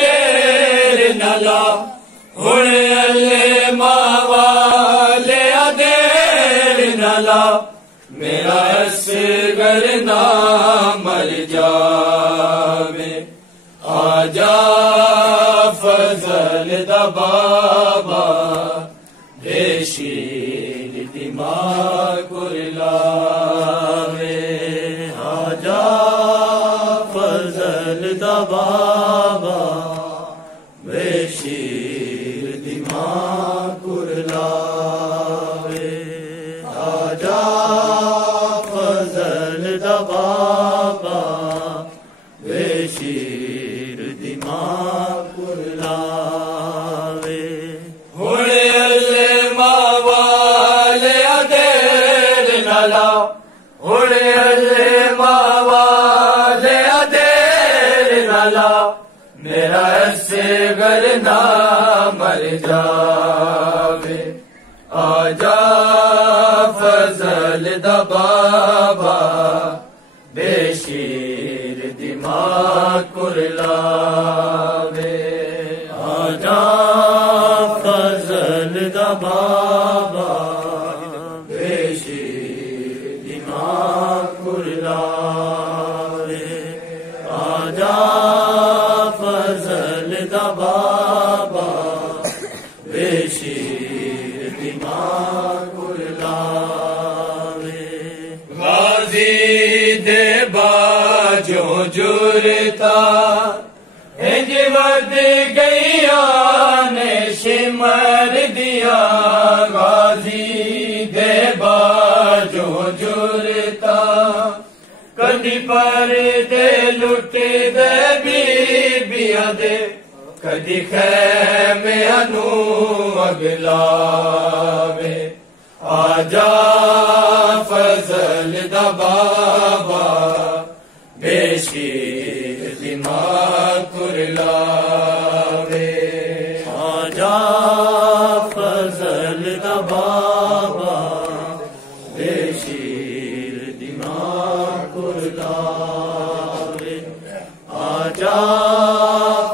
देर न ला हुण अल्ले मावाले देर न ला मेरा असगर ना मर जावे आजा फजल दा बाबा बेशीर दिमाग कुरलावे आजा फजल दा बाबा बेशीर दिमाग कुरलावे आजा फजल दा बाबा बेशीर दिमाग कुरलावे हुण अल्ले मावाले देर न ला हुण अल्ले मावाले देर न ला मेरा असगर ना मर जावे आजा फजल दा बाबा बेशीर दिमाग कुरलावे आजा फजल दा बाबा बेशीर दिमाग कुरलावे आजा फजल दा बाबा बेशीर दिमाग कुरलावे गाजी दे बाजो जुरता इंज वध गईया ने शिमर दिया गाजी दे बाजो जुरता कदी पर दे लुट दे बीबिया दे कदी खैमे अनु अगलावे आजा फजल दा बाबा बेशीर दिमाग कुरलावे आजा फजल दा बाबा बेशीर दिमाग कुरलावे आजा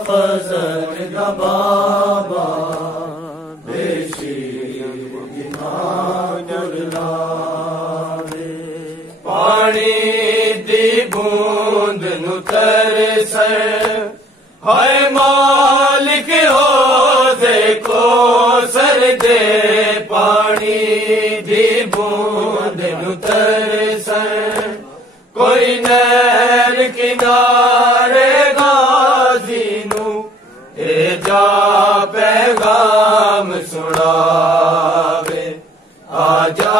फजल दा बाबा बेशीर दिमाग कुरलावे पानी दी बूंद नु तरसे हाय मालिक हो देखो सर दे पानी दी बूंद नु तरसे कोई नैर किनारे गाजी नु ए जा पैगाम सुनावे आजा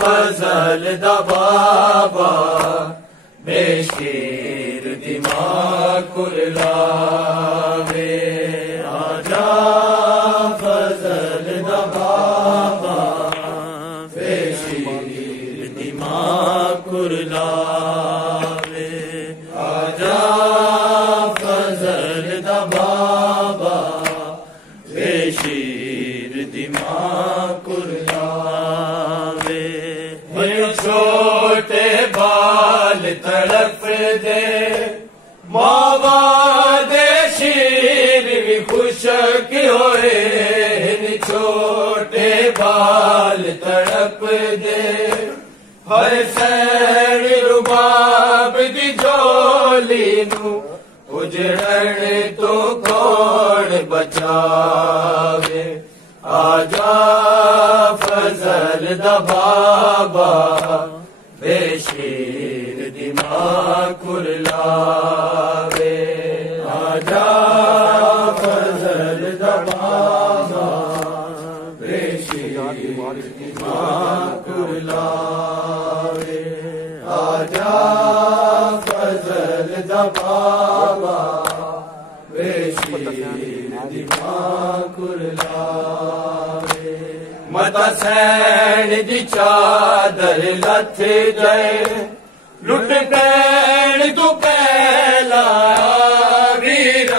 फजल दा बाबा बेशीर दिमाग कुरलावे आजा फजल दा बाबा बेशीर दिमाग कुरलावे आजा फजल दा बाबा बेशीर दिमाग कुरलावे छोटे बाल तड़प दे मावा दे शीर भी खुशक होए छोटे बाल तड़प दे हर सैन रुबाब दी झोली नू उजड़न तो कौन बचावे आजा फजल दा बाबा बेशीर दिमाग कुरलावे आजा फजल दा बाबा बेशीर दिमाग कुरलावे आजा फजल दा बाबा बेशीर दिमाग कुरलावे मता सैन दी चादर लथ जाए लुट पैण तू पहला वीर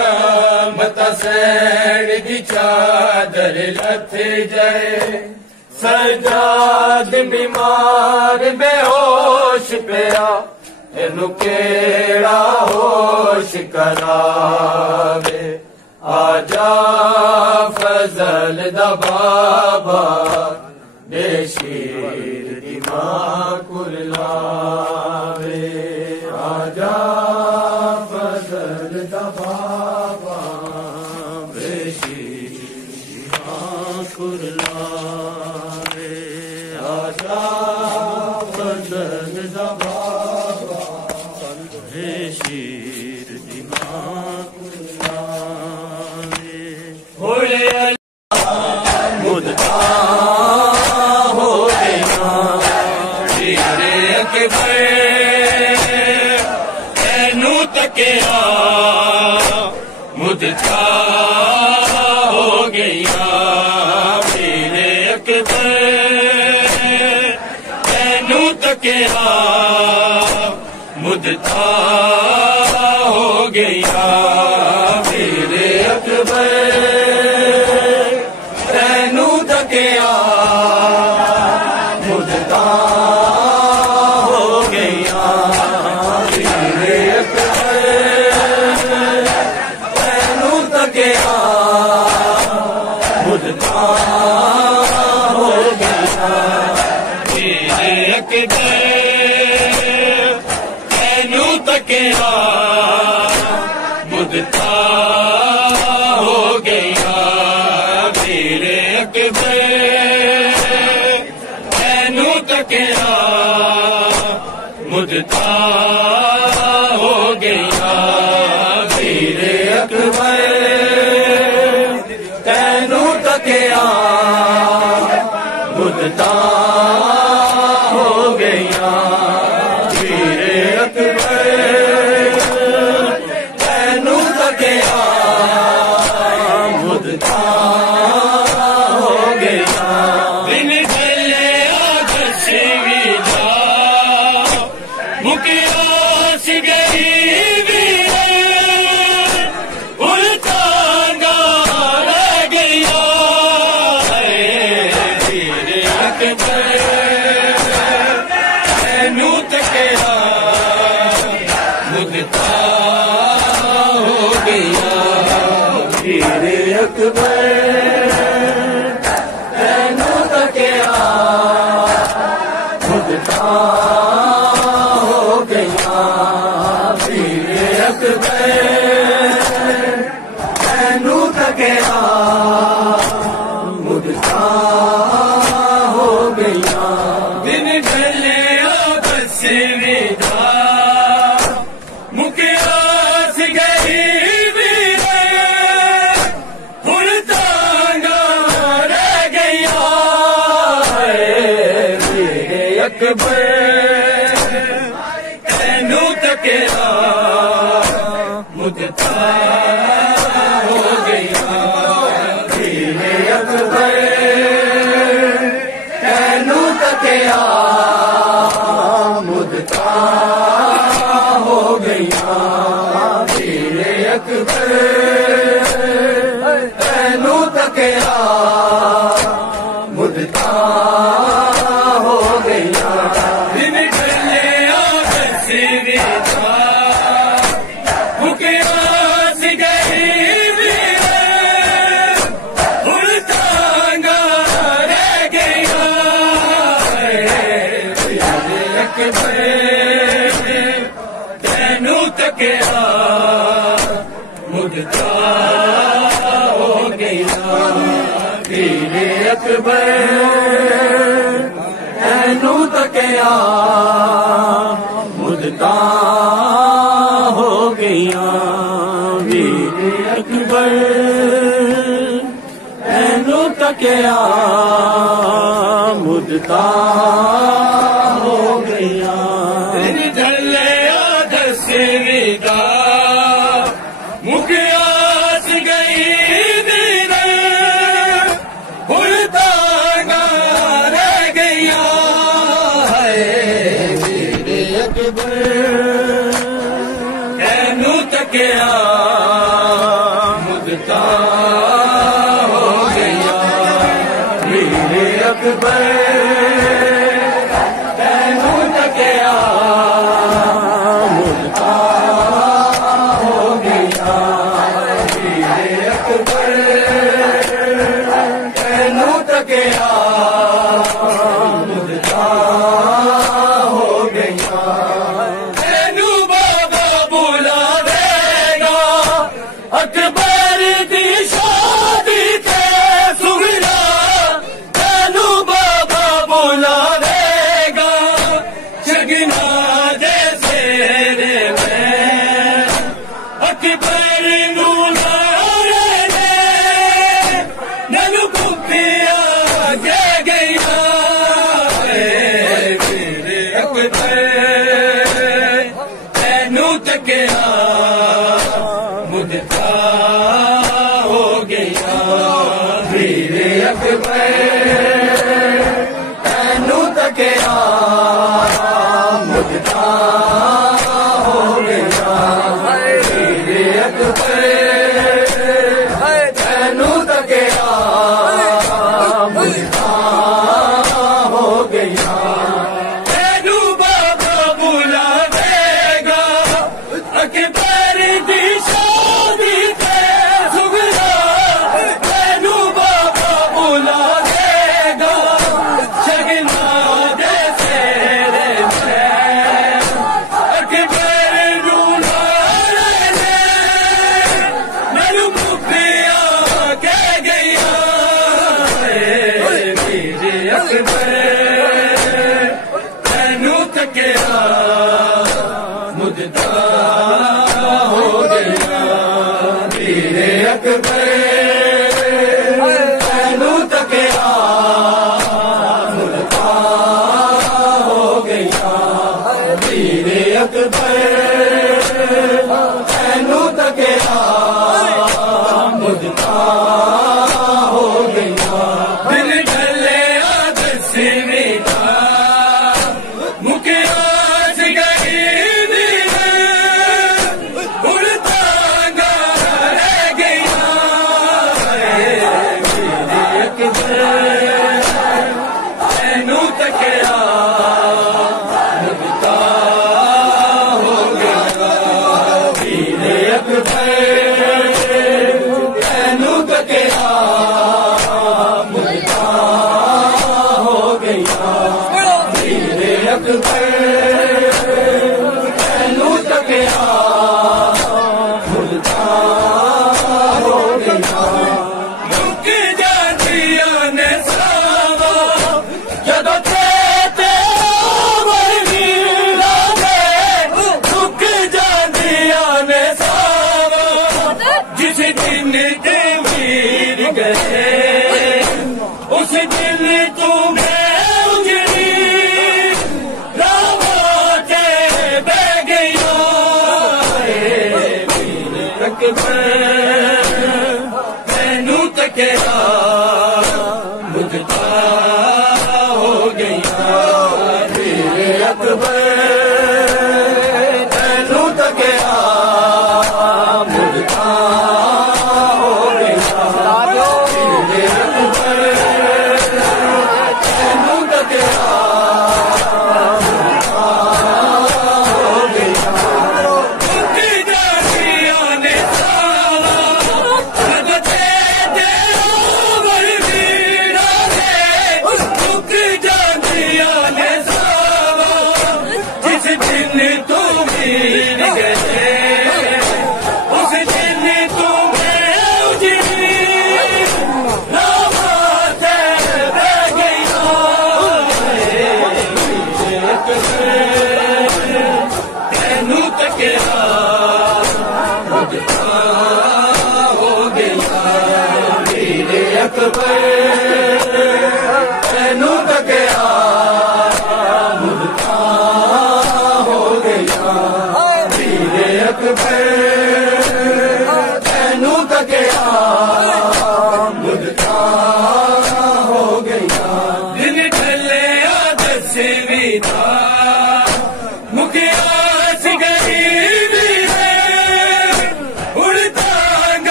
मता सैन दी चादर लथ जाए सजाद बीमार बेहोश पिया इनू केड़ा होश करा वे आजा फजल दा बाबा बेशीर दी मां कुरलावे आजा फजल दा बाबा बेशीर दी मां कुरलावे आजा फजल दा बाबा बेशीर दी मां मुद्दा हो गया तेरे अकबर तैनू तकिया मुद्दा हो गया तेरे अकबर तैनू तकिया मुद्दा हो गया तेरे अकबर तैनू तकिया मुद्दा हो गया तेरे अकबर तैनू तकिया मुद्दा हो गया तेरे अकबर तैनू तकिया मुद्दा हो गया तेरे अकबर तैनू तकिया मुद्दा हो गया तेरे अकबर तैनू तकिया मुद्दा हो गया तेरे अकबर तैनू तकिया मुद्दा हो गया दिन ढले आदर्श विदा मुकिया सी गई उल्टा रह गया तेरे अकबर तैनू तकिया मुद्दा हो गया तेरे अकबर तैनू तकिया मुद्दा हो गया तेरे अकबर तैनू तकिया मुद्दा हो गया दिन ढले आदर्श विदा मुकिया सी गई अकबर तैनू तकिया मुद्दा हो गया तेरे अकबर तैनू तकिया मुद्दा हो गया तेरे अकबर तैनू तकिया मुद्दा हो गया दिन ढले आदर्श विदा मुकिया सी गई उल्टा रह गया तेरे अकबर तैनू तकिया मुद्दा हो गया तेरे अकबर तैनू तकिया मुद्दा हो गया तेरे अकबर तैनू तकिया मुद्दा हो गया दिन ढले आदर्श विदा मुकिया सी गई उल्टा रह गया तेरे अकबर तैनू तकिया मुद्दा हो गया मेरे अकबर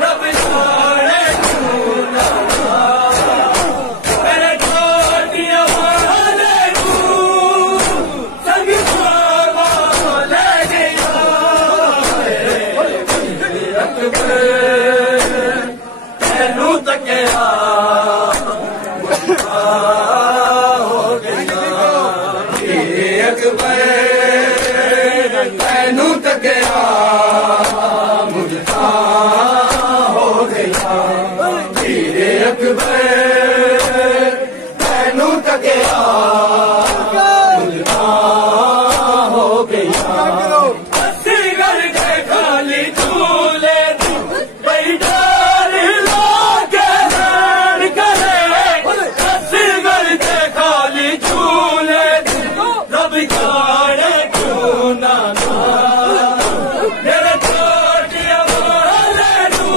रब तकिया वीरे अकबर तैनू तकिया मुल्का हो गया असगर के खाली झूले बैठार लाके रन करे असगर के खाली झूले रब जाने क्यों ना मेरे छोटिया वाले नू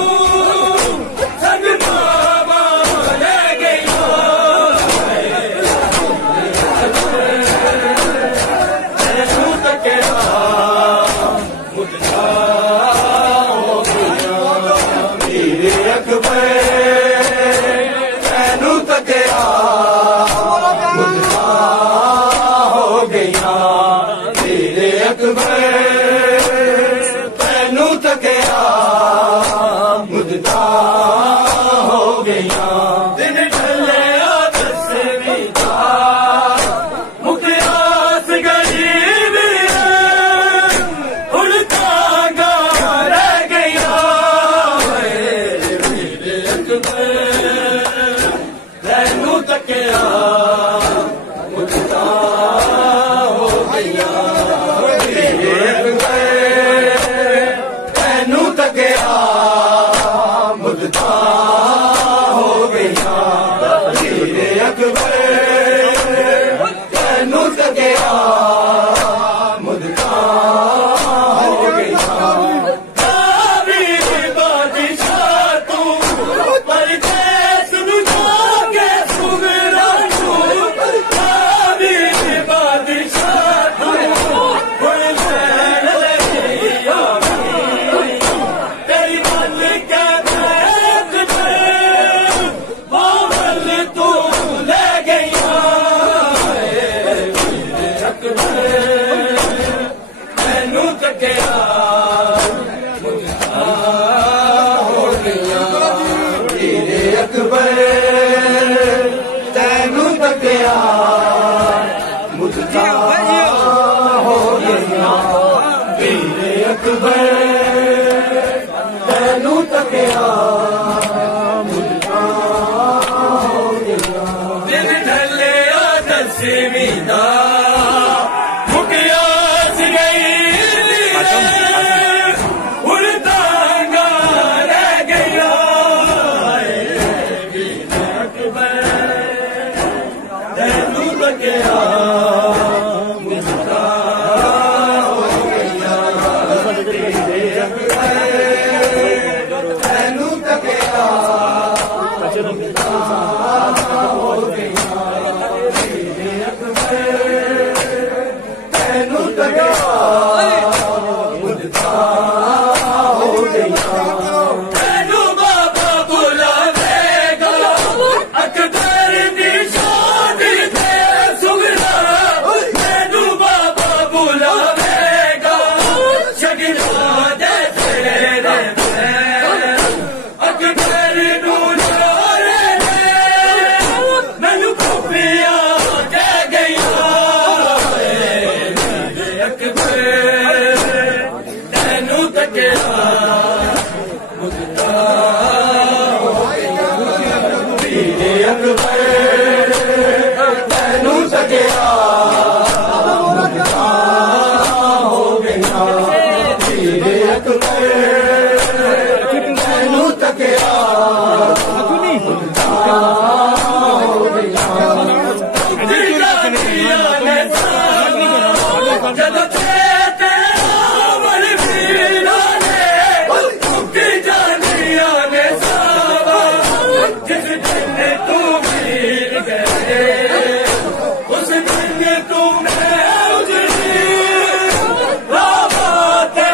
संग बाबा ले गया तैनू तकिया मुल्का हो गया वीरे अकबर तैनू तकिया मुल्का हो गया वीरे अकबर तैनू तकिया मुल्का हो गया दिन ढले दसवीं दा मुखियास गरीब हुण तांगा रह गया वीरे अकबर तैनू तकिया मुल्का हो गया वीरे अकबर तैनू तकिया मुल्का हो गया वीरे अकबर तैनू तकिया मुल्का हो गया बादशाह तू परदेस नू जाके सुगरा तू बादशाह तू हुण लैण लगिया तेरी मन के बैठ पे बावल तू ले गया वीरे अकबर तैनू तकिया मुल्का हो गया वीरे अकबर तैनू तकिया मुल्का हो गया वीरे अकबर तैनू तकिया मुल्का हो गया दिन ढले दसवीं दा मुखियास गई हुण तांगा रह गया वीरे अकबर तैनू तकिया मुल्का हो गया वीरे अकबर तैनू तकिया मुल्का हो गया वीरे अकबर तैनू तकिया मुल्का हो गया तैनू बाबा बुलावेगा अकबर दी शादी ते सुगरा तैनू बाबा बुलावेगा शगना दे तेरे अकबर नू जोरे मैनू खुफिया दे गया वीरे अकबर तैनू तकिया मुल्का हो गया वीरे अकबर तैनू तकिया मुल्का हो गया वीरे अकबर तैनू तकिया मुल्का हो गया जदों तेरे अमर वीरा ने मुक्की जानिया ने सावा जिस दिन तू मिल गए उस दिन तू मैं उजड़ी रामाते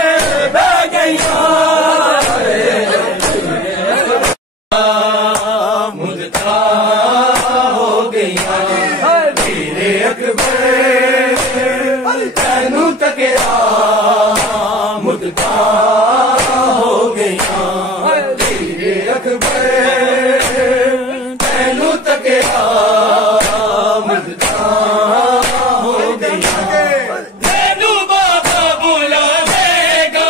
बह गया मुल्का हो गया वीरे अकबर तैनू तकिया मुल्का हो गया वीरे अकबर तैनू तकिया मुल्का हो गया तैनू बाबा बुलावेगा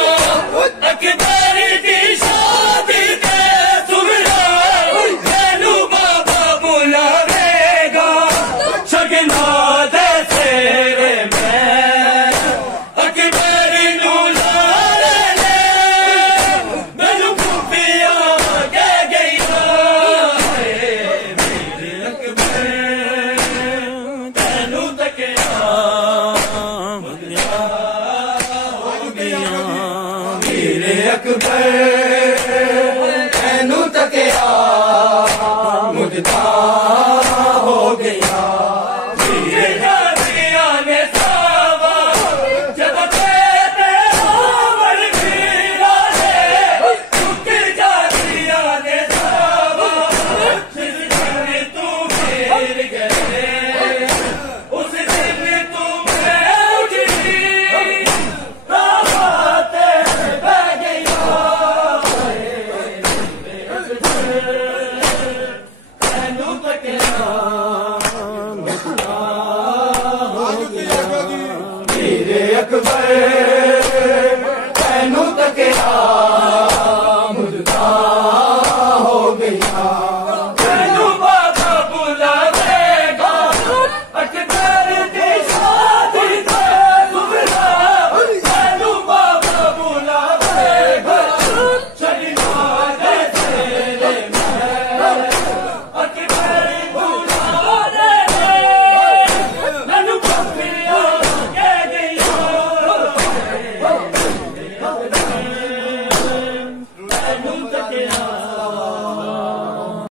अकबर दी शादी ते सुगरा गया मुद्दा हो गया